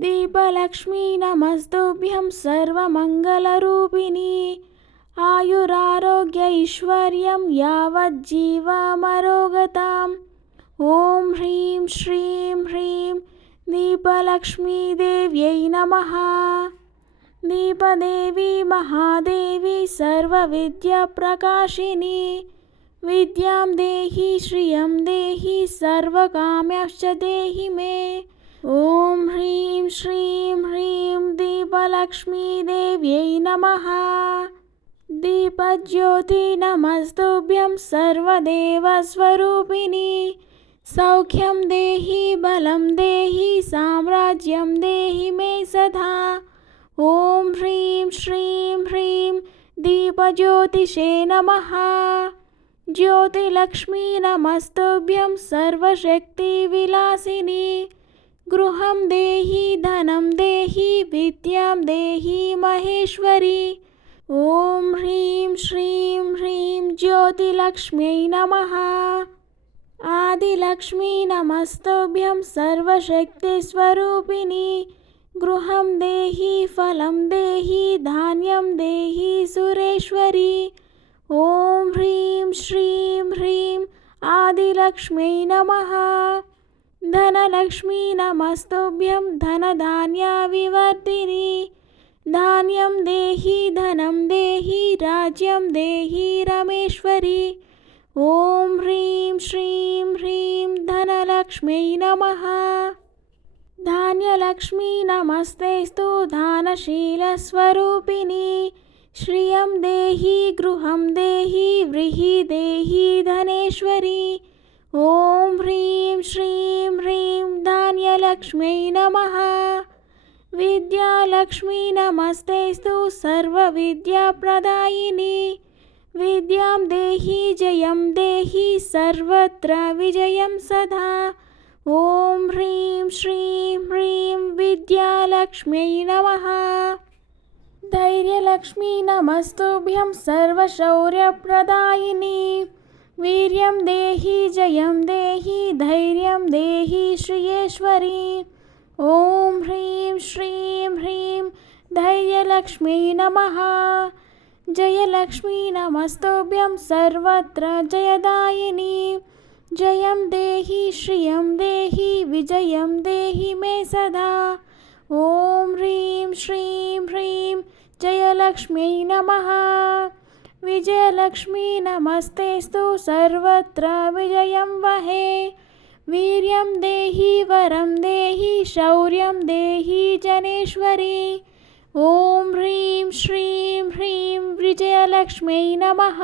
दीपलक्ष्मी नमस्तुभ्यं सर्वमङ्गलरूपिणी आयुरारोग्य ऐश्वर्यं यावज्जीवमरोगताम्। ॐ ह्रीं श्रीं ह्रीं दीपलक्ष्मी देव्यै नमः। दीपदेवी महादेवी सर्वविद्याप्रकाशिनी विद्यां देहि श्रियं देहि सर्वकाम्यश्च देहि मे। ॐ ह्रीं श्रीं ह्रीं दीपलक्ष्मी देव्यै नमः। दीपज्योति नमस्तुभ्यं सर्वदेवस्वरूपिणी सौख्यं देहि बलं देहि साम्राज्यं देहि मे सदा। ॐ ह्रीं श्रीं ह्रीं दीपज्योतिषे नमः। ज्योतिलक्ष्मी नमस्तुभ्यं सर्वशक्तिविलासिनी गृहं देहि धनं देहि विद्यां देहि महेश्वरी। ॐ ह्रीं श्रीं ह्रीं ज्योतिलक्ष्म्यै नमः। आदिलक्ष्मी नमस्तुभ्यं सर्वशक्तिस्वरूपिणी गृहं देहि फलं देहि धान्यं देहि सुरेश्वरी। ॐ ह्रीं श्रीं ह्रीं आदिलक्ष्म्यै नमः। धनलक्ष्मी नमस्तुभ्यं धनधान्यविवर्धिनी धान्यं देहि धनं देहि राज्यं देहि रमेश्वरी। ॐ ह्रीं श्रीं ह्रीं धनलक्ष्म्यै नमः। धान्यलक्ष्मी नमस्तेस्तु दानशीलस्वरूपिणी श्रियं देहि गृहं देहि व्रीहि देहि धनेश्वरी। ॐ ह्रीं श्रीं ह्रीं धान्यलक्ष्म्यै नमः। विद्यालक्ष्मी नमस्तेस्तु सर्वविद्याप्रदायिनी विद्यां देहि जयं देहि सर्वत्र विजयं सदा। ॐ ह्रीं श्रीं ह्रीं विद्यालक्ष्म्यै नमः। धैर्यलक्ष्मी नमस्तुभ्यं सर्वशौर्यप्रदायिनी वीर्यं देहि जयं देहि धैर्यं देहि श्रियेश्वरी। ॐ ह्रीं श्रीं ह्रीं धैर्यलक्ष्म्यै नमः। जयलक्ष्मी नमस्तुभ्यं सर्वत्र जयदायिनी जयं देहि श्रियं देहि विजयं देहि मे सदा। ॐ ह्रीं श्रीं ह्रीं जयलक्ष्म्यै नमः। विजयलक्ष्मी नमस्तेस्तु सर्वत्र विजयं वहे वीर्यं देहि वरं देहि शौर्यं देहि जनेश्वरी। ॐ ह्रीं श्रीं ह्रीं विजयलक्ष्म्यै नमः।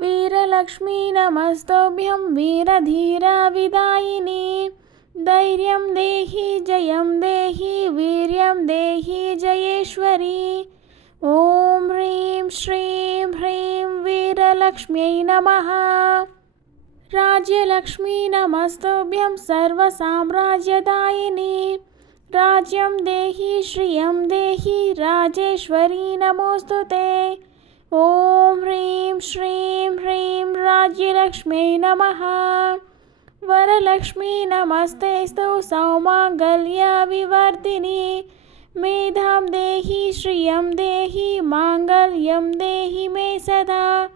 वीरलक्ष्मी नमस्तुभ्यं वीरधीरविदायिनी धैर्यं देहि जयं देहि वीर्यं देहि जयेश्वरी। ॐ ह्रीं श्रीं ह्रीं वीरलक्ष्म्यै नमः। राज्यलक्ष्मी नमस्तुभ्यं सर्वसाम्राज्यदायिनी राज्यं देहि श्रियं देहि राजेश्वरी नमोऽस्तुते। ॐ ह्रीं श्रीं ह्रीं राज्यलक्ष्म्यै नमः। वरलक्ष्मी नमस्तेस्तु सौमाङ्गल्यविवर्धिनी मेधां देहि श्रियं देहि माङ्गल्यं देहि मे सदा।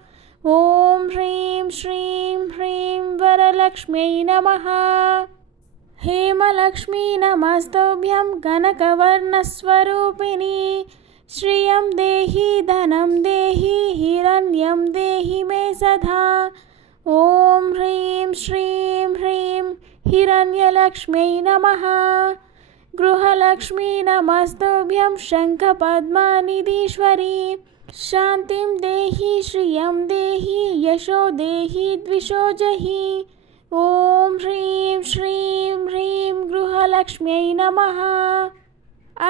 ॐ ह्रीं श्रीं ह्रीं वरलक्ष्म्यै नमः। हेमलक्ष्मी नमस्तुभ्यं कनकवर्णस्वरूपिणी श्रियं देहि धनं देहि हिरण्यं देहि मे सदा। ॐ ह्रीं श्रीं ह्रीं हिरण्यलक्ष्म्यै नमः। गृहलक्ष्मी नमस्तुभ्यं शङ्खपद्मनिधीश्वरी शान्तिं देहि श्रियं देहि यशो देहि द्विषो जहि। ॐ ह्रीं श्रीं ह्रीं गृहलक्ष्म्यै नमः।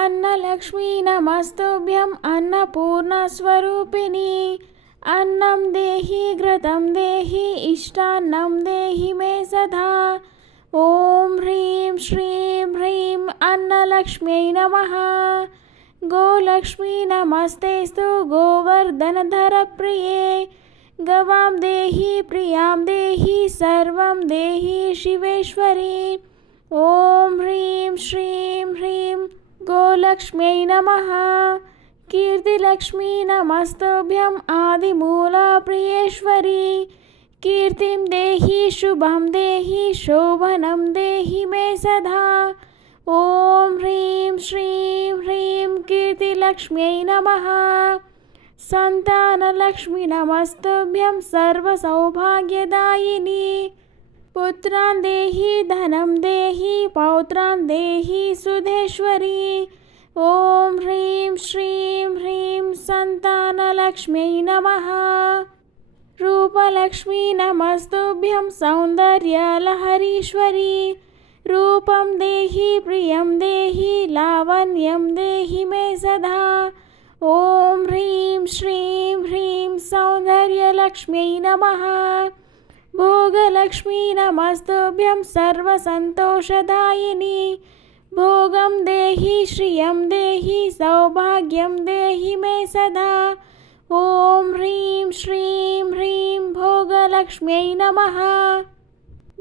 अन्नलक्ष्मी नमस्तुभ्यं अन्नपूर्णस्वरूपिणी अन्नं देहि घृतं देहि इष्टान्नं देहि मे सदा। ॐ ह्रीं श्रीं ह्रीं अन्नलक्ष्म्यै नमः। गोलक्ष्मी नमस्तेस्तु गोवर्धनधरप्रिये गवां देहि प्रियां देहि सर्वं देहि शिवेश्वरी। ॐ ह्रीं श्रीं ह्रीं गोलक्ष्म्यै नमः। कीर्तिलक्ष्मी नमस्तुभ्यं आदिमूलप्रियेश्वरी। कीर्तिं देहि शुभं देहि शोभनं देहि मे सदा। ॐ ह्रीं श्रीं ह्रीं कीर्तिलक्ष्म्यै नमः। सन्तानलक्ष्मी नमस्तुभ्यं सर्वसौभाग्यदायिनी। पुत्रान् देहि धनं देहि पौत्रान् देहि सुधेश्वरी। ॐ ह्रीं श्रीं ह्रीं सन्तानलक्ष्म्यै नमः। रूपलक्ष्मी नमस्तुभ्यं सौन्दर्यलहरीश्वरी। रूपं देहि प्रियं देहि लावण्यं देहि मे सदा। ॐ ह्रीं श्रीं ह्रीं सौन्दर्यलक्ष्म्यै नमः। भोगलक्ष्मी नमस्तुभ्यं सर्वसन्तोषदायिनी। भोगं देहि श्रियं देहि सौभाग्यं देहि मे सदा। ॐ ह्रीं श्रीं ह्रीं भोगलक्ष्म्यै नमः।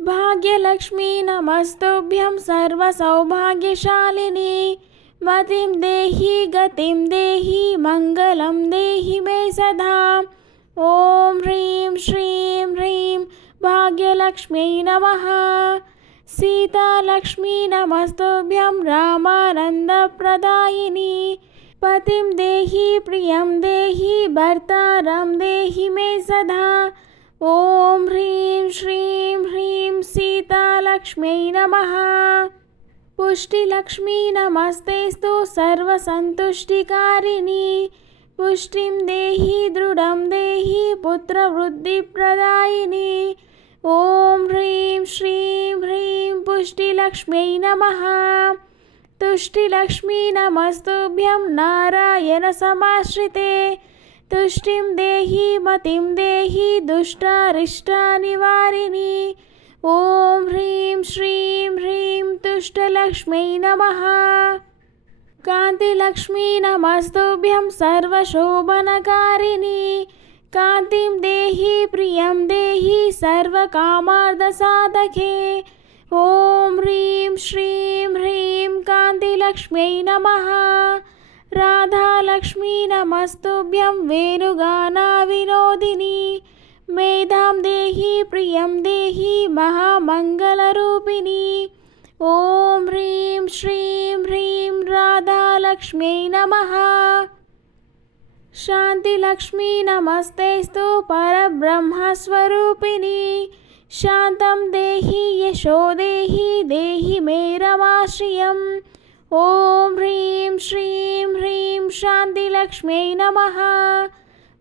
भाग्यलक्ष्मी नमस्तुभ्यं सर्वसौभाग्यशालिनी। मतिं देहि गतिं देहि मङ्गलं देहि मे सदा। ॐ ह्रीं श्रीं ह्रीं भाग्यलक्ष्म्यै नमः। सीतालक्ष्मी नमस्तुभ्यं रामानन्दप्रदायिनी। पतिं देहि प्रियं देहि भर्तारं देहि मे सदा। ॐ ह्रीं श्रीं ह्रीं सीतालक्ष्म्यै नमः। पुष्टिलक्ष्मी नमस्तेस्तु सर्वसन्तुष्टिकारिणी। पुष्टिं देहि दृढं देहि पुत्रवृद्धिप्रदायिनी। ॐ ह्रीं श्रीं ह्रीं पुष्टिलक्ष्म्यै नमः। तुष्टिलक्ष्मी नमस्तुभ्यं नारायणसमाश्रिते। तुष्टिं देहि मतिं देहि दुष्टारिष्टानिवारिणी। ॐ ह्रीं श्रीं ह्रीं तुष्टलक्ष्म्यै नमः। कान्तिलक्ष्मी नमस्तुभ्यं सर्वशोभनकारिणी। कान्तिं देहि प्रियं देहि सर्वकामार्थसाधके। ॐ ह्रीं श्रीं ह्रीं कान्तिलक्ष्म्यै नमः। राधालक्ष्मी नमस्तुभ्यं वेणुगानविनोदिनी। मेधां देहि प्रियं देहि महामङ्गलरूपिणी। ॐ ह्रीं श्रीं ह्रीं राधालक्ष्म्यै नमः। शान्तिलक्ष्मी नमस्तेस्तु परब्रह्मस्वरूपिणी। शान्तं देहि यशो देहि देहि मे रमाश्रियम्। ॐ ह्रीं श्रीं ह्रीं शान्तिलक्ष्म्यै नमः।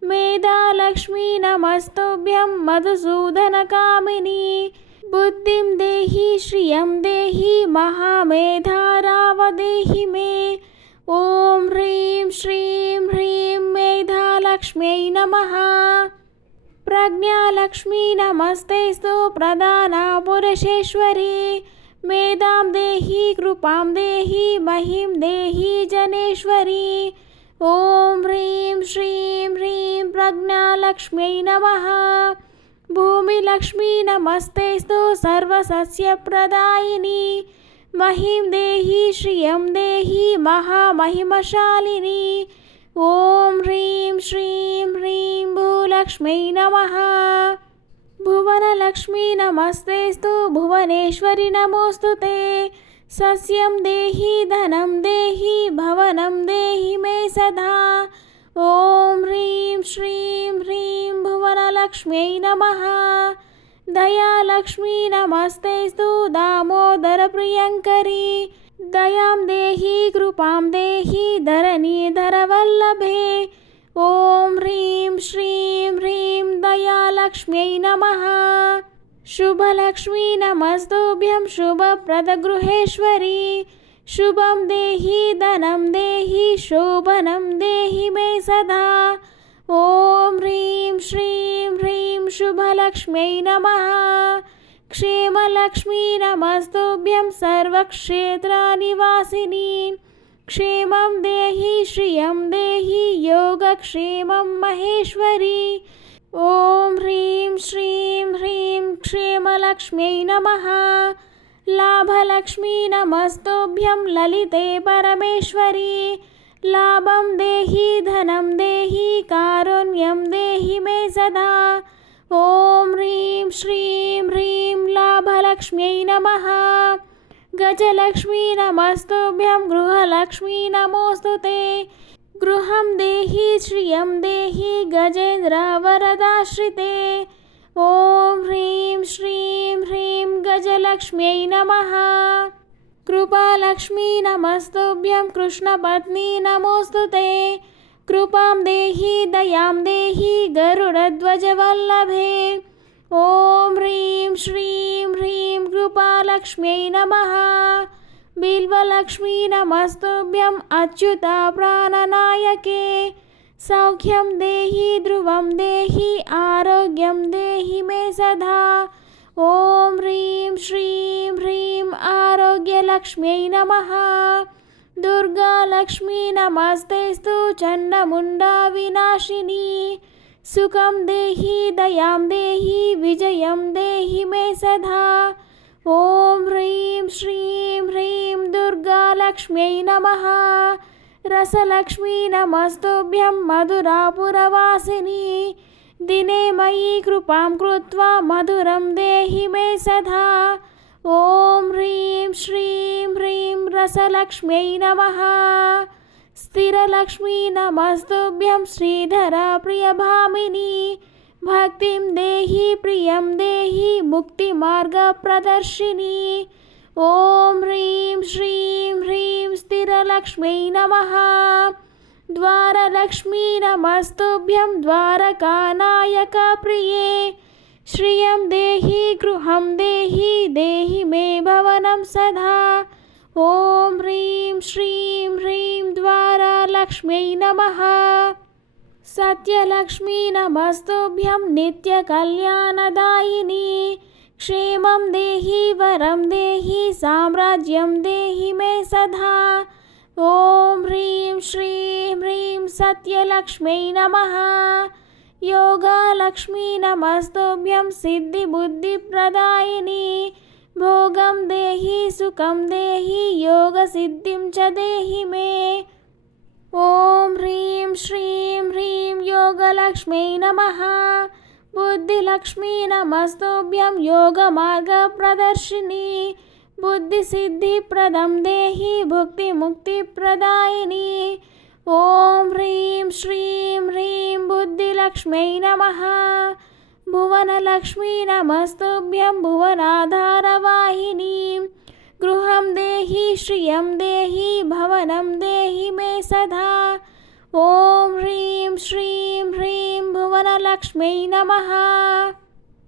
मेधालक्ष्मी नमस्तुभ्यं मधुसूदनकामिनी। बुद्धिं देहि श्रियं देहि महामेधाराव देहि मे। ॐ ह्रीं श्रीं ह्रीं मेधालक्ष्म्यै नमः। प्रज्ञालक्ष्मी नमस्तेस्तु प्रधानपुरुषेश्वरी। मेधां देहि कृपां देहि महीं देहि जनेश्वरी। ॐ ह्रीं श्रीं ह्रीं प्रज्ञालक्ष्म्यै नमः। भूमिलक्ष्मी नमस्तेस्तु सर्वसस्यप्रदायिनी। महीं देहि श्रियं देहि महामहिमशालिनी। ॐ ह्रीं श्रीं ह्रीं भूलक्ष्म्यै नमः। भुवनलक्ष्मी नमस्तेस्तु भुवनेश्वरि नमोऽस्तुते। सस्यं देहि धनं देहि भवनं देहि मे सदा। ॐ ह्रीं श्रीं ह्रीं भुवनलक्ष्म्यै नमः। दयालक्ष्मी नमस्तेस्तु दामोदरप्रियङ्करी। दयां देहि कृपां देहि धरणीधरवल्लभे। ॐ ह्रीं श्रीं ह्रीं दयालक्ष्म्यै नमः। शुभलक्ष्मी नमस्तुभ्यं शुभप्रदगृहेश्वरी। शुभं देहि धनं देहि शोभनं देहि मे सदा। ॐ ह्रीं श्रीं ह्रीं शुभलक्ष्म्यै नमः। क्षेमलक्ष्मी नमस्तुभ्यं सर्वक्षेत्रनिवासिनी। क्षेमं देहि श्रियं देहि योगक्षेमं महेश्वरी। ॐ ह्रीं श्रीं ह्रीं क्षेमलक्ष्म्यै नमः। लाभलक्ष्मी नमस्तुभ्यं ललिते परमेश्वरी। लाभं देहि धनं देहि कारुण्यं देहि मे सदा। ॐ ह्रीं श्रीं ह्रीं लाभलक्ष्म्यै नमः। गजलक्ष्मी नमस्तुभ्यं गृहलक्ष्मी नमोऽस्तु ते। गृहं देहि श्रियं देहि गजेन्द्रवरदाश्रिते। ॐ ह्रीं श्रीं ह्रीं गजलक्ष्म्यै नमः। कृपालक्ष्मी नमस्तुभ्यं कृष्णपत्नी नमोऽस्तु ते। कृपां देहि दयां देहि गरुडध्वजवल्लभे। ॐ ह्रीं श्रीं ह्रीं कृपालक्ष्म्यै नमः। बिल्वलक्ष्मी नमस्तुभ्यं अच्युता प्राणनायके। सौख्यं देहि ध्रुवं देहि आरोग्यं देहि मे सदा। ॐ ह्रीं श्रीं ह्रीं आरोग्यलक्ष्म्यै नमः। दुर्गालक्ष्मी नमस्तेस्तु चण्डमुण्डा विनाशिनी। सुखं देहि दयां देहि विजयं देहि मे सदा। ॐ ह्रीं श्रीं ह्रीं दुर्गालक्ष्म्यै नमः। रसलक्ष्मी नमस्तुभ्यं मधुरापुरवासिनी। दिने मयि कृपां कृत्वा मधुरं देहि मे सदा। ॐ ह्रीं श्रीं ह्रीं रसलक्ष्म्यै नमः। स्थिरलक्ष्मी नमस्तुभ्यं श्रीधरप्रियभामिनी। भक्तिं देहि प्रियं देहि मुक्तिमार्गप्रदर्शिनी। ॐ ह्रीं श्रीं ह्रीं स्थिरलक्ष्म्यै नमः। द्वारलक्ष्मी नमस्तुभ्यं द्वारकानायकप्रिये। श्रियं देहि गृहं देहि देहि मे भवनं सदा। ॐ ह्रीं श्रीं ह्रीं द्वारलक्ष्म्यै नमः। सत्यलक्ष्मी नमस्तुभ्यं नित्यकल्याणदायिनी। क्षेमं देहि वरं देहि साम्राज्यं देहि मे सदा। ॐ ह्रीं श्रीं ह्रीं सत्यलक्ष्म्यै नमः। योगलक्ष्मी नमस्तुभ्यं सिद्धिबुद्धिप्रदायिनी। भोगं देहि सुखं देहि योगसिद्धिं च देहि मे। ॐ ह्रीं श्रीं ह्रीं योगलक्ष्म्यै नमः। बुद्धिलक्ष्मी नमस्तुभ्यं योगमार्गप्रदर्शिनी। बुद्धिसिद्धिप्रदं देहि भुक्तिमुक्तिप्रदायिनी। ॐ ह्रीं श्रीं ह्रीं बुद्धिलक्ष्म्यै नमः। भुवनलक्ष्मी नमस्तुभ्यं भुवनाधारवाहिनी। गृहं देहि श्रियं देहि भवनं देहि मे सदा। ॐ ह्रीं श्रीं ह्रीं भुवनलक्ष्म्यै नमः।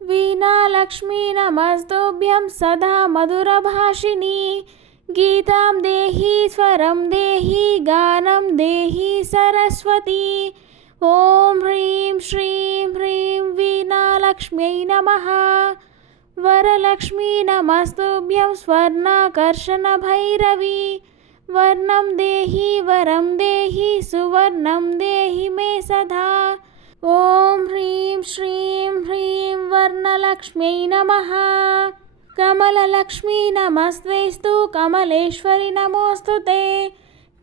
वीणालक्ष्मी नमस्तुभ्यं सदा मधुरभाषिनी। गीतां देहि स्वरं देहि गानं देहि सरस्वती। ॐ ह्रीं श्रीं ह्रीं वीणालक्ष्म्यै नमः। वरलक्ष्मी नमस्तुभ्यं स्वर्णाकर्षणभैरवी। वर्णं देहि वरं देहि सुवर्णं देहि मे सदा। ॐ ह्रीं श्रीं ह्रीं वर्णलक्ष्म्यै नमः। कमललक्ष्मी नमस्तेस्तु कमलेश्वरि नमोऽस्तु ते।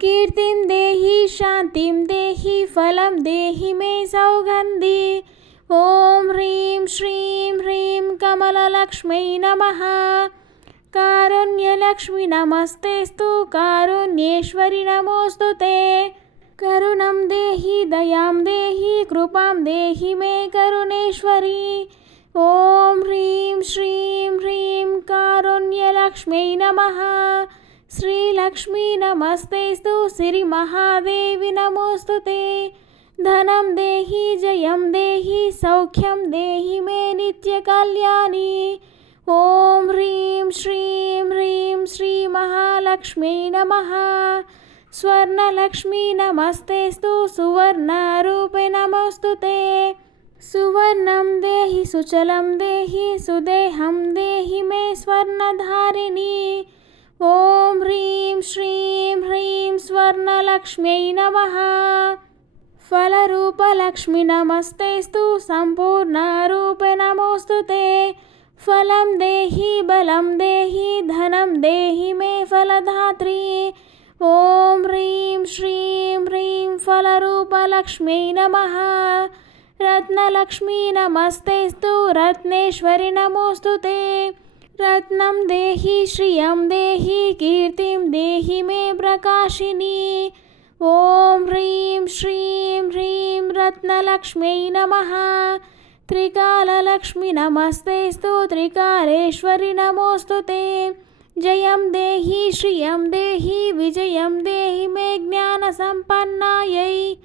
कीर्तिं देहि शान्तिं देहि फलं देहि मे सौगन्धि। ॐ ह्रीं श्रीं ह्रीं कमललक्ष्म्यै नमः। कारुण्यलक्ष्मी नमस्तेस्तु कारुण्येश्वरि नमोऽस्तु ते। करुणं देहि दयां देहि कृपां देहि मे करुणेश्वरी। ॐ ह्रीं श्रीं ह्रीं कारुण्यलक्ष्म्यै नमः। श्रीलक्ष्मी नमस्तेस्तु श्रीमहादेवी नमोऽस्तु ते। धनं देहि जयं देहि सौख्यं देहि मे नित्यकल्याणी। ॐ ह्रीं श्रीं ह्रीं श्रीमहालक्ष्म्यै नमः। स्वर्णलक्ष्मी नमस्तेस्तु सुवर्णरूपे नमोऽस्तु ते। सुवर्णं देहि सुचलं देहि सुदेहं देहि मे स्वर्णधारिणी। ॐ ह्रीं श्रीं ह्रीं स्वर्णलक्ष्म्यै नमः। फलरूपलक्ष्मी नमस्तेस्तु सम्पूर्णरूपे नमोऽस्तु ते। फलं देहि बलं देहि धनं देहि मे फलधात्री। ॐ ह्रीं श्रीं ह्रीं फलरूपलक्ष्म्यै नमः। रत्नलक्ष्मी नमस्तेस्तु रत्नेश्वरि नमोऽस्तु ते। रत्नं देहि श्रियं देहि कीर्तिं देहि मे प्रकाशिनी। ॐ ह्रीं श्रीं ह्रीं रत्नलक्ष्म्यै नमः। त्रिकाललक्ष्मी नमस्तेस्तु त्रिकालेश्वरि नमोऽस्तु ते। जयं देहि श्रियं देहि विजयं देहि मे ज्ञानसम्पन्नायै।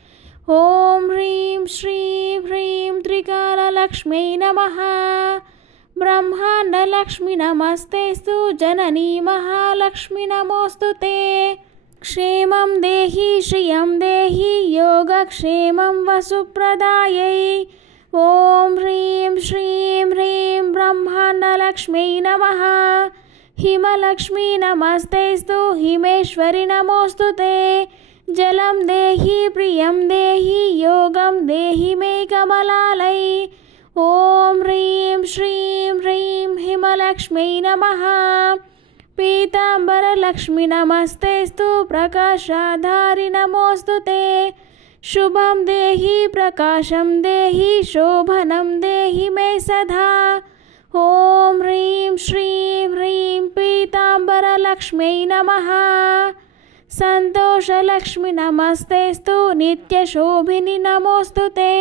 ॐ ह्रीं श्रीं ह्रीं त्रिकाललक्ष्म्यै नमः। ब्रह्माण्डलक्ष्मी नमस्तेस्तु जननी महालक्ष्मी नमोऽस्तु ते। क्षेमं देहि श्रियं देहि योगक्षेमं वसुप्रदायै। ॐ ह्रीं श्रीं ह्रीं ब्रह्माण्डलक्ष्म्यै नमः। हिमलक्ष्मी नमस्तेस्तु हिमेश्वरि नमोऽस्तु ते। जलं देहि प्रियं देहि योगं देहि मे कमलालय। ॐ ह्रीं श्रीं ह्रीं हिमलक्ष्म्यै नमः। पीताम्बरलक्ष्मी नमस्तेस्तु प्रकाशाधारि नमोऽस्तु ते। शुभं देहि प्रकाशं देहि शोभनं देहि मे सदा। ॐ ह्रीं श्रीं ह्रीं पीताम्बरलक्ष्म्यै नमः। सन्तोषलक्ष्मी नमस्तेस्तु नित्यशोभिनि नमोऽस्तु ते।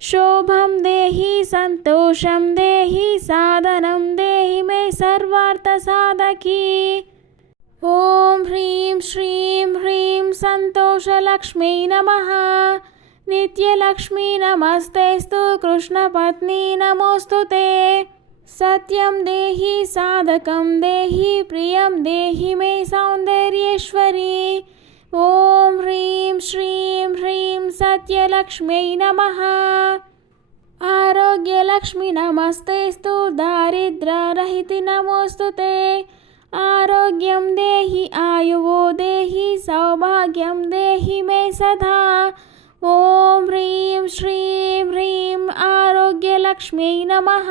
शोभं देहि सन्तोषं देहि साधनं देहि मे सर्वार्थसाधकी। ॐ ह्रीं श्रीं ह्रीं सन्तोषलक्ष्म्यै नमः। नित्यलक्ष्मी नमस्तेस्तु कृष्णपत्नी नमोऽस्तु ते। सत्यं देहि साधकं देहि प्रियं देहि मे सौन्दर्येश्वरी। ॐ ह्रीं श्रीं ह्रीं सत्यलक्ष्म्यै नमः। आरोग्यलक्ष्मी नमस्तेस्तु दारिद्र्यरहिति नमोऽस्तु ते। आरोग्यं देहि आयुवो देहि सौभाग्यं देहि मे सदा। ॐ ह्रीं श्रीं ह्रीं आरोग्यलक्ष्म्यै नमः।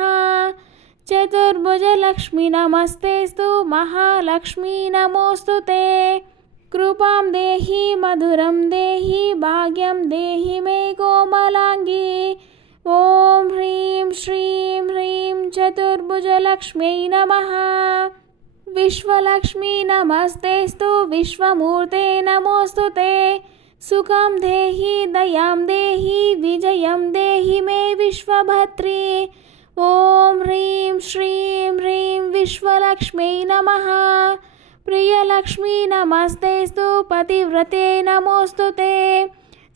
चतुर्भुजलक्ष्मी नमस्तेस्तु महालक्ष्मी नमोऽस्तु ते। कृपां देहि मधुरं देहि भाग्यं देहि मे कोमलाङ्गी। ॐ ह्रीं श्रीं ह्रीं चतुर्भुजलक्ष्म्यै नमः। विश्वलक्ष्मी नमस्तेस्तु विश्वमूर्ते नमोऽस्तु ते। सुखं देहि दयां देहि विजयं देहि मे विश्वभद्री। ॐ ह्रीं श्रीं ह्रीं विश्वलक्ष्म्यै नमः। प्रियलक्ष्मी नमस्तेस्तु पतिव्रते नमोऽस्तु ते।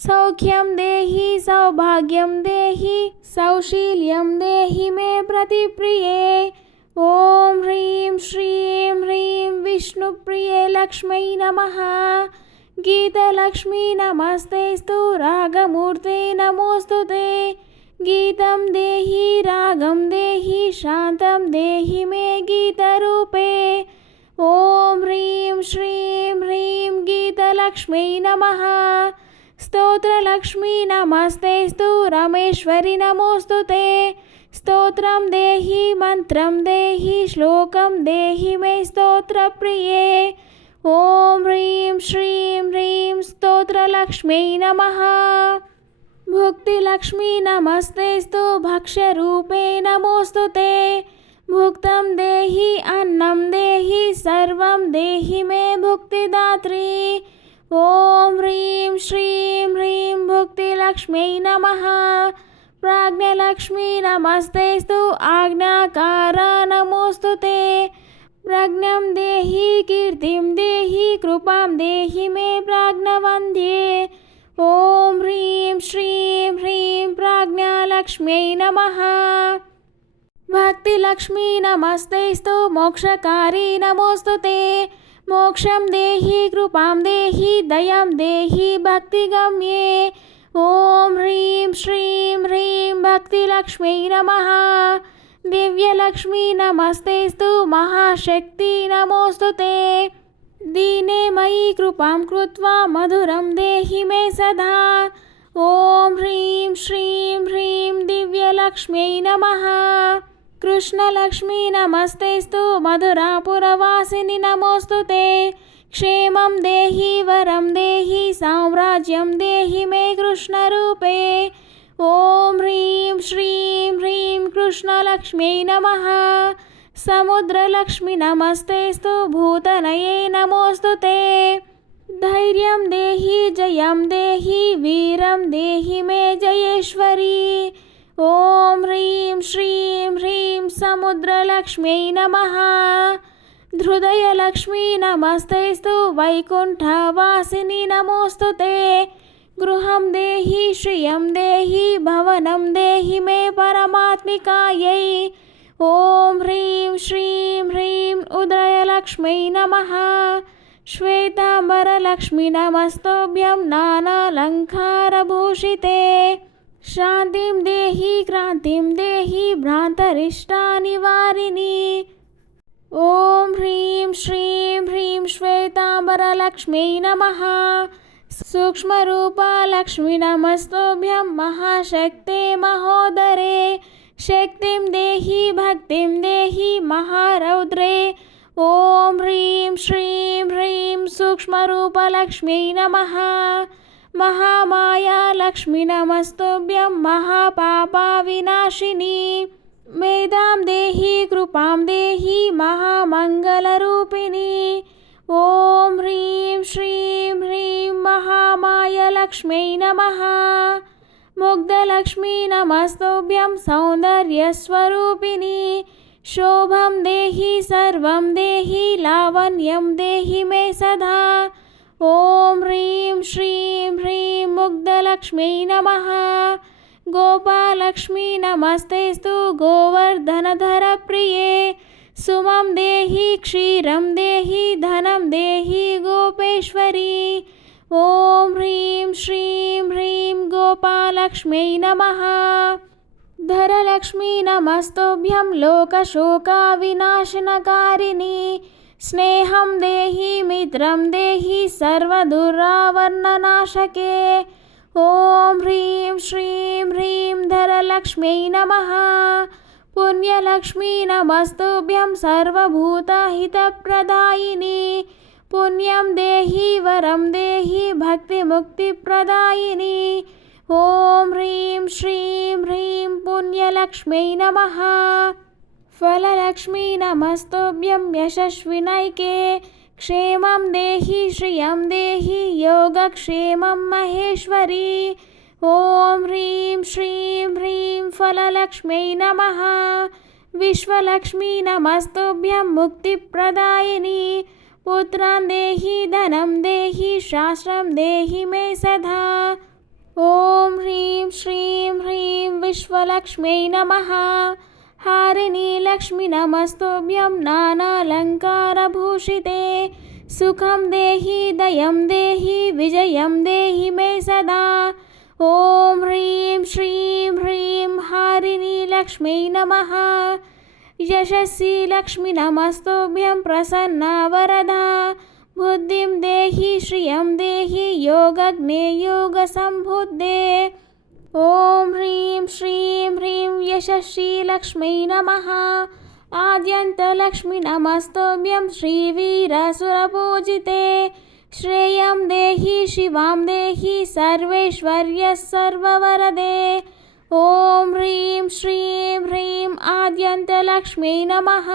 सौख्यं देहि सौभाग्यं देहि सौशील्यं देहि मे प्रतिप्रिये। ॐ ह्रीं श्रीं ह्रीं विष्णुप्रिये लक्ष्म्यै नमः। गीतलक्ष्मी नमस्तेस्तु रागमूर्ते नमोऽस्तु ते। गीतं देहि रागं देहि शान्तं देहि मे गीतरूपे। ॐ ह्रीं श्रीं ह्रीं गीतलक्ष्म्यै नमः। स्तोत्रलक्ष्मी नमस्तेस्तु रमेश्वरि नमोऽस्तु ते। स्तोत्रं देहि मन्त्रं देहि श्लोकं देहि मे स्तोत्रप्रिये। ॐ ह्रीं श्रीं ह्रीं स्तोत्रलक्ष्म्यै नमः। भुक्तिलक्ष्मी नमस्तेस्तु भक्ष्यरूपे नमोऽस्तु ते। भुक्तं देहि अन्नं देहि सर्वं देहि मे भुक्तिदात्री। ॐ ह्रीं श्रीं ह्रीं भुक्तिलक्ष्म्यै नमः। प्राज्ञलक्ष्मी नमस्तेस्तु आज्ञाकारा नमोऽस्तु ते। प्रज्ञं देहि कीर्तिं देहि कृपां देहि मे प्राज्ञवन्द्ये। ॐ ह्रीं श्रीं ह्रीं प्राज्ञालक्ष्म्यै नमः। भक्तिलक्ष्मी नमस्तेस्तु मोक्षकारी नमोऽस्तु ते। मोक्षं देहि कृपां देहि दयां देहि भक्तिगम्ये। ॐ ह्रीं श्रीं ह्रीं भक्तिलक्ष्म्यै नमः। दिव्यलक्ष्मी नमस्तेस्तु महाशक्ति नमोऽस्तु ते। दीने मयि कृपां कृत्वा मधुरं देहि मे सदा। ॐ ह्रीं श्रीं ह्रीं दिव्यलक्ष्म्यै नमः। कृष्णलक्ष्मी नमस्तेस्तु मधुरापुरवासिनि नमोऽस्तु ते क्षेमं देहि वरं देहि साम्राज्यं देहि मे कृष्णरूपे ॐ ह्रीं श्रीं ह्रीं कृष्णलक्ष्म्यै नमः समुद्रलक्ष्मी नमस्तेस्तु भूतनये नमोऽस्तु ते धैर्यं देहि जयं देहि वीरं देहि मे जयेश्वरी ॐ ह्रीं श्रीं ह्रीं समुद्रलक्ष्म्यै नमः हृदयलक्ष्मी नमस्तेस्तु वैकुण्ठवासिनि नमोऽस्तु ते गृहं देहि श्रियं देहि भवनं देहि मे परमात्मिकायै ॐ ह्रीं श्रीं ह्रीं उदयलक्ष्म्यै नमः श्वेताम्बरलक्ष्मी नमस्तुभ्यं नानालङ्कारभूषिते शान्तिं देहि क्रान्तिं देहि भ्रान्तरिष्टानिवारिणि ॐ ह्रीं श्रीं ह्रीं श्वेताम्बरलक्ष्म्यै नमः सूक्ष्मरूपालक्ष्मी नमस्तुभ्यं महाशक्ते महोदरे शक्तिं देहि भक्तिं देहि महारौद्रे ॐ ह्रीं श्रीं ह्रीं सूक्ष्मरूपलक्ष्म्यै नमः महामाया लक्ष्मी नमस्तुभ्यं महापापविनाशिनी मेधां देहि कृपां देहि महामङ्गलरूपिणी ॐ ह्रीं श्रीं ह्रीं महामायलक्ष्म्यै नमः मुग्धलक्ष्मी नमस्तुभ्यं सौन्दर्यस्वरूपिणी शोभं देहि सर्वं देहि लावण्यं देहि मे सदा ॐ ह्रीं श्रीं ह्रीं मुग्धलक्ष्म्यै नमः गोपालक्ष्मी नमस्तेस्तु गोवर्धनधरप्रिये सुमं देहि क्षीरं देहि धनं देहि गोपेश्वरी ॐ ह्रीं श्रीं ह्रीं गोपालक्ष्म्यै नमः धरलक्ष्मी नमस्तुभ्यं लोकशोकविनाशनकारिणी स्नेहं देहि मित्रं देहि सर्वदुरावर्णनाशके ॐ ह्रीं श्रीं ह्रीं धरलक्ष्म्यै नमः पुण्यलक्ष्मी नमस्तुभ्यं सर्वभूतहितप्रदायिनी पुण्यं देहि वरं देहि भक्तिमुक्तिप्रदायिनी ॐ ह्रीं श्रीं ह्रीं पुण्यलक्ष्म्यै नमः फललक्ष्मी नमस्तुभ्यं यशस्विनैके क्षेमं देहि श्रियं देहि योगक्षेमं महेश्वरी ॐ ह्रीं श्रीं ह्रीं फललक्ष्म्यै नमः विश्वलक्ष्मी नमस्तुभ्यं मुक्तिप्रदायिनी पुत्रान् देहि धनं देहि शास्त्रं देहि मे सदा ॐ ह्रीं श्रीं ह्रीं विश्वलक्ष्म्यै नमः हारिणी लक्ष्मी नमस्तुभ्यं नानालङ्कारभूषिते सुखं देहि दयं देहि विजयं देहि मे सदा ॐ ह्रीं श्रीं ह्रीं हारिणी लक्ष्म्यै नमः यशस्वी लक्ष्मी नमस्तुभ्यं प्रसन्ना वरदा बुद्धिं देहि श्रियं देहि योगज्ञे योगसम्बुद्धे ॐ ह्रीं श्रीं ह्रीं यशस्वी लक्ष्म्यै नमः आद्यन्तलक्ष्मी नमस्तुभ्यं श्रीवीरसुरपूजिते श्रेयं देहि शिवां देहि सर्वैश्वर्यः सर्ववरदे ॐ ह्रीं श्रीं ह्रीं आद्यन्तलक्ष्म्यै नमः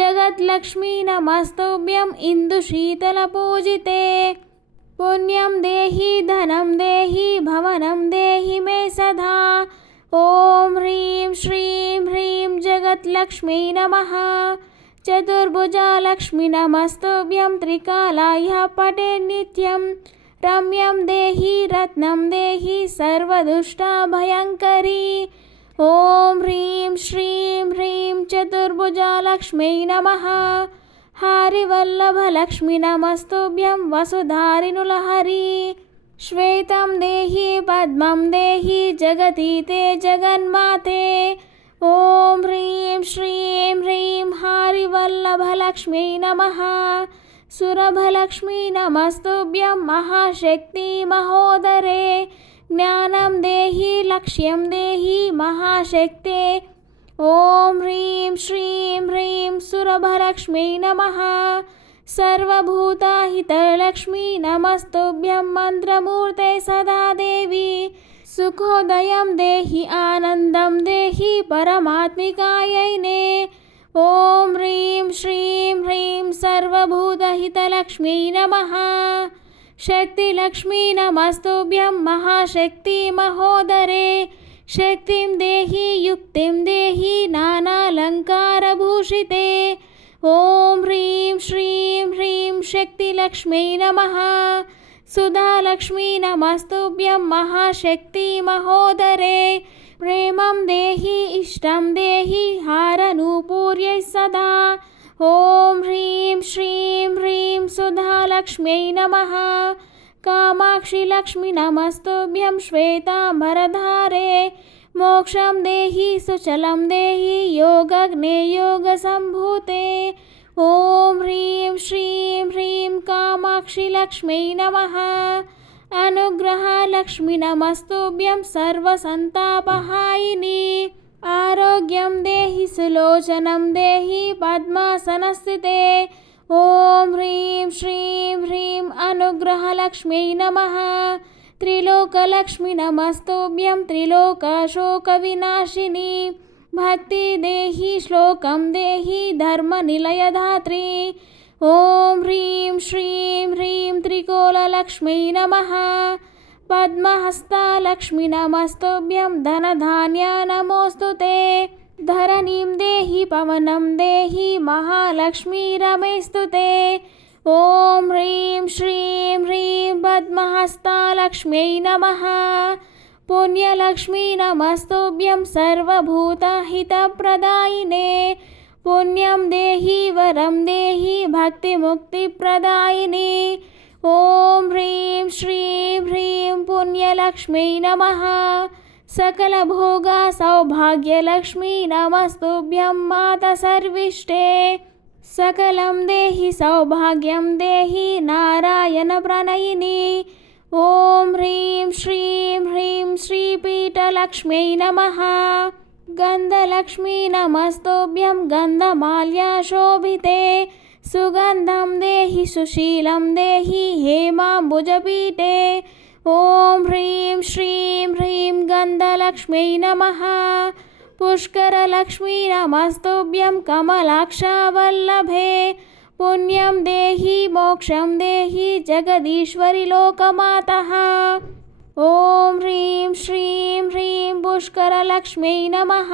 जगत्लक्ष्मी नमस्तुभ्यं इन्दुशीतलपूजिते पुण्यं देहि धनं देहि भवनं देहि मे सदा ॐ ह्रीं श्रीं ह्रीं जगत्लक्ष्म्यै नमः चतुर्भुजा लक्ष्मी नमस्तुभ्यं त्रिकालायः पठे नित्यं रम्यं देहि रत्नं देहि सर्वदुष्टभयङ्करी ॐ ह्रीं श्रीं ह्रीं चतुर्भुजा लक्ष्म्यै नमः हारिवल्लभलक्ष्मी नमस्तुभ्यं वसुधारिनुलहरी श्वेतं देहि पद्मं देहि जगति ते जगन्माते ॐ ह्रीं श्रीं ह्रीं हारिवल्लभलक्ष्म्यै नमः सुरभलक्ष्मी नमस्तुभ्यं महाशक्ति महोदरे ज्ञानं देहि लक्ष्यं देहि महाशक्ते ॐ ह्रीं श्रीं ह्रीं सुरभलक्ष्म्यै नमः। सर्वभूताहितलक्ष्मी नमस्तुभ्यं मन्त्रमूर्ते सदा देवी। सुखोदयं देहि आनन्दं देहि परमात्मिकायै। ॐ ह्रीं श्रीं ह्रीं सर्वभूतहितलक्ष्म्यै नमः। शक्तिलक्ष्मी नमस्तुभ्यं महाशक्ति महोदरे। शक्तिं देहि युक्तिं देहि नानालङ्कारभूषिते। ॐ ह्रीं श्रीं ह्रीं शक्तिलक्ष्म्यै नमः। सुधालक्ष्मी नमस्तुभ्यं महाशक्ति महोदरे। प्रेमं देहि इष्टं देहि हारनूपुर्यै सदा। ॐ ह्रीं श्रीं ह्रीं सुधालक्ष्म्यै नमः। कामाक्षि लक्ष्मी नमस्तुभ्यं श्वेताम्बरधारे। मोक्षं देहि सुचलं देहि योगग्ने योगसम्भूते। ॐ ह्रीं श्रीं ह्रीं कामाक्षि लक्ष्म्यै नमः। अनुग्रहलक्ष्मी नमस्तुभ्यं सर्वसन्तापहायिनी। आरोग्यं देहि सुलोचनं देहि पद्मासनस्थिते। ॐ ह्रीं श्रीं ह्रीं अनुग्रहलक्ष्म्यै नमः। त्रिलोकलक्ष्मी नमस्तुभ्यं त्रिलोकशोकविनाशिनी। भक्ति देहि श्लोकं देहि धर्मनिलयधात्री। ॐ ह्रीं श्रीं ह्रीं त्रिकोललक्ष्म्यै नमः। पद्महस्ता लक्ष्मी नमस्तुभ्यं धनधान्य नमोऽस्तु ते। धरणीं देहि पवनं देहि महालक्ष्मी रमेस्तु ते। ॐ ह्रीं श्रीं ह्रीं पद्महस्ता लक्ष्म्यै नमः। पुण्यलक्ष्मी नमस्तुभ्यं सर्वभूतहितप्रदायिने। पुण्यं देहि वरं देहि भक्तिमुक्तिप्रदायिनी। ॐ ह्रीं श्रीं ह्रीं पुण्यलक्ष्म्यै नमः। सकलभोग सौभाग्यलक्ष्मी नमस्तुभ्यं माता सर्विष्टे। सकलं देहि सौभाग्यं देहि नारायणप्रणयिनी। ॐ ह्रीं श्रीं ह्रीं श्रीपीठलक्ष्म्यै नमः। गन्धलक्ष्मी नमस्तुभ्यं गन्धमाल्याशोभिते। सुगन्धं देहि सुशीलं देहि हेमाम्बुजपीठे। ॐ ह्रीं श्रीं ह्रीं गन्धलक्ष्म्यै नमः। पुष्करलक्ष्मी नमस्तुभ्यं कमलाक्षवल्लभे। पुण्यं देहि मोक्षं देहि जगदीश्वरि लोकमातः। ॐ ह्रीं श्रीं ह्रीं पुष्करलक्ष्म्यै नमः।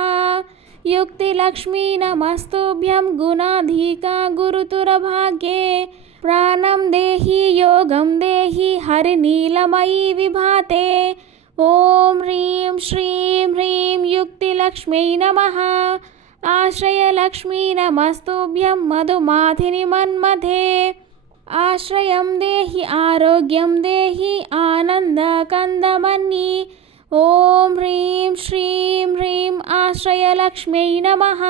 युक्तिलक्ष्मी नमस्तुभ्यं गुणाधिका गुरुतुरभाग्ये। प्राणं देहि योगं देहि हरिनीलमयि विभाते। ॐ ह्रीं श्रीं ह्रीं युक्तिलक्ष्म्यै नमः। आश्रयलक्ष्मी नमस्तुभ्यं मधुमाथिनि मन्मथे। आश्रयं देहि आरोग्यं देहि आनन्दकन्दमन्नि। ॐ ह्रीं श्रीं ह्रीं आश्रयलक्ष्म्यै नमः।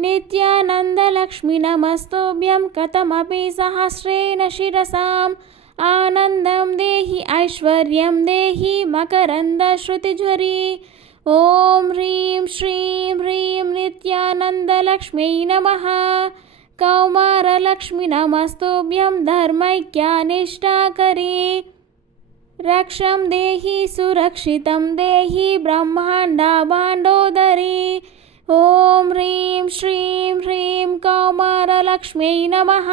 नित्यानन्दलक्ष्मी नमस्तुभ्यं कथमपि सहस्रेण शिरसाम्। आनन्दं देहि ऐश्वर्यं देहि मकरन्दश्रुतिज्वरी। ॐ ह्रीं श्रीं ह्रीं नित्यानन्दलक्ष्म्यै नमः। कौमारलक्ष्मी नमस्तुभ्यं धर्मैक्यानिष्ठाकरी। रक्षं देहि सुरक्षितं देहि ब्रह्माण्डभाण्डोदरी। ॐ ह्रीं श्रीं ह्रीं कौमारलक्ष्म्यै नमः।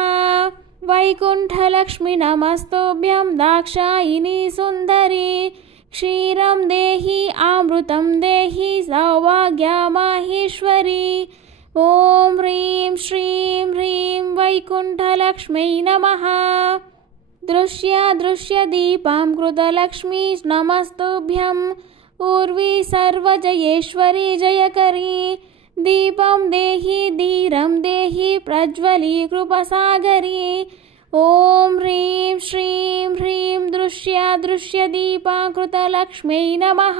वैकुण्ठलक्ष्मी नमस्तुभ्यं दाक्षायिनी सुन्दरी। क्षीरं देहि अमृतं देहि सौभाग्यमाहेश्वरी। ॐ ह्रीं श्रीं ह्रीं वैकुण्ठलक्ष्म्यै नमः। दृश्यदीपां कृतलक्ष्मी नमस्तुभ्यं। उर्वी सर्वजयेश्वरी जयकरी। दीपं देहि धीरं देहि प्रज्वली कृपसागरी। ॐ ह्रीं श्रीं ह्रीं दृश्यदीपां कृतलक्ष्म्यै नमः।